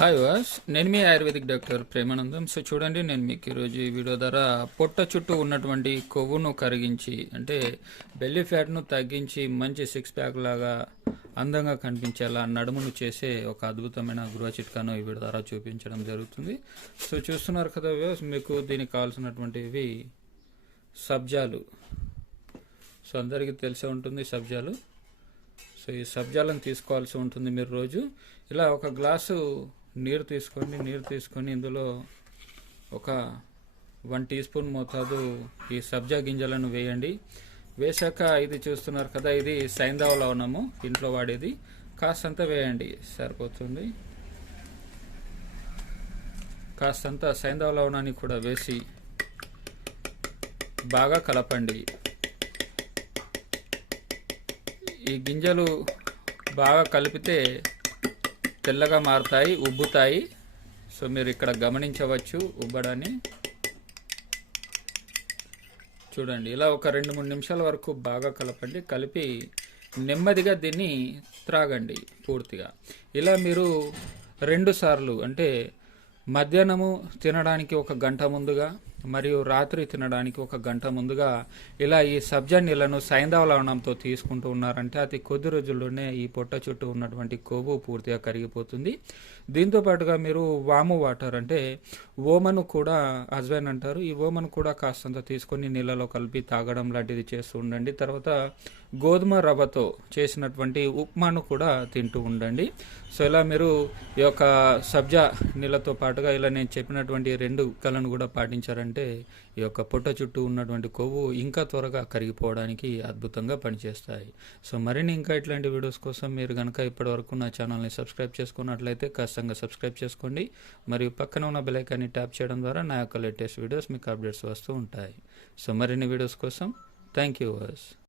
Hi వాస్ నేను మీ ఆయుర్వేదిక్ డాక్టర్ ప్రేమానందం. సో చూడండి నేను మీకు ఈరోజు ఈ వీడియో ద్వారా పొట్ట చుట్టూ ఉన్నటువంటి కొవ్వును కరిగించి అంటే బెల్లీ ఫ్యాట్ను తగ్గించి మంచి సిక్స్ ప్యాక్ లాగా అందంగా కనిపించేలా నడుమును చేసే ఒక అద్భుతమైన గృహ చిట్కాను ఈ వీడియో ద్వారా చూపించడం జరుగుతుంది. సో చూస్తున్నారు కదా వ్యూస్ మీకు దీనికి కావాల్సినటువంటివి సబ్జాలు. సో అందరికీ తెలిసే ఉంటుంది సబ్జాలు. సో ఈ సబ్జాలను తీసుకోవాల్సి ఉంటుంది మీరు రోజు. ఇలా ఒక గ్లాసు నీరు తీసుకోండి నీరు తీసుకొని ఇందులో ఒక వన్ టీ స్పూన్ మోతాదు ఈ సబ్జా గింజలను వేయండి. వేశాక ఇది చూస్తున్నారు కదా ఇది సైందావ లవణము ఇంట్లో వాడేది. కాస్తంత వేయండి సరిపోతుంది. కాస్తంత సైంధవ లవణాన్ని కూడా వేసి బాగా కలపండి. ఈ గింజలు బాగా కలిపితే తెల్లగా మారుతాయి ఉబ్బుతాయి. సో మీరు ఇక్కడ గమనించవచ్చు ఉబ్బడాన్ని. చూడండి ఇలా ఒక రెండు మూడు నిమిషాల వరకు బాగా కలపండి. కలిపి నెమ్మదిగా దీన్ని త్రాగండి పూర్తిగా. ఇలా మీరు రెండు సార్లు అంటే మధ్యాహ్నము తినడానికి ఒక గంట ముందుగా మరియు రాత్రి తినడానికి ఒక గంట ముందుగా ఇలా ఈ సబ్జా నీళ్ళను సైంధవ లవణంతో తీసుకుంటూ ఉన్నారంటే అతి కొద్ది రోజుల్లోనే ఈ పొట్ట చుట్టూ ఉన్నటువంటి కొవ్వు పూర్తిగా కరిగిపోతుంది. దీంతో పాటుగా మీరు వాము వాటర్ అంటే ఓమను కూడా హస్బెండ్ అంటారు. ఈ ఓమను కూడా కాస్తంత తీసుకొని నీళ్ళలో కలిపి తాగడం లాంటిది చేస్తూ ఉండండి. తర్వాత గోధుమ రవ్వతో చేసినటువంటి ఉప్మాను కూడా తింటూ ఉండండి. సో ఇలా మీరు ఈ యొక్క సబ్జా నీళ్ళతో పాటుగా ఇలా నేను చెప్పినటువంటి రెండు కలను కూడా పాటించారండి ఏంటంటే ఈ యొక్క పొట్ట చుట్టూ ఉన్నటువంటి కొవ్వు ఇంకా త్వరగా కరిగిపోవడానికి అద్భుతంగా పనిచేస్తాయి. సో మరిన్ని ఇంకా ఇట్లాంటి వీడియోస్ కోసం మీరు కనుక ఇప్పటివరకు నా ఛానల్ని సబ్స్క్రైబ్ చేసుకున్నట్లయితే ఖచ్చితంగా సబ్స్క్రైబ్ చేసుకోండి. మరియు పక్కన ఉన్న బెలైకాన్ని ట్యాప్ చేయడం ద్వారా నా యొక్క లేటెస్ట్ వీడియోస్ మీకు అప్డేట్స్ వస్తూ ఉంటాయి. సో మరిన్ని వీడియోస్ కోసం థ్యాంక్ యూ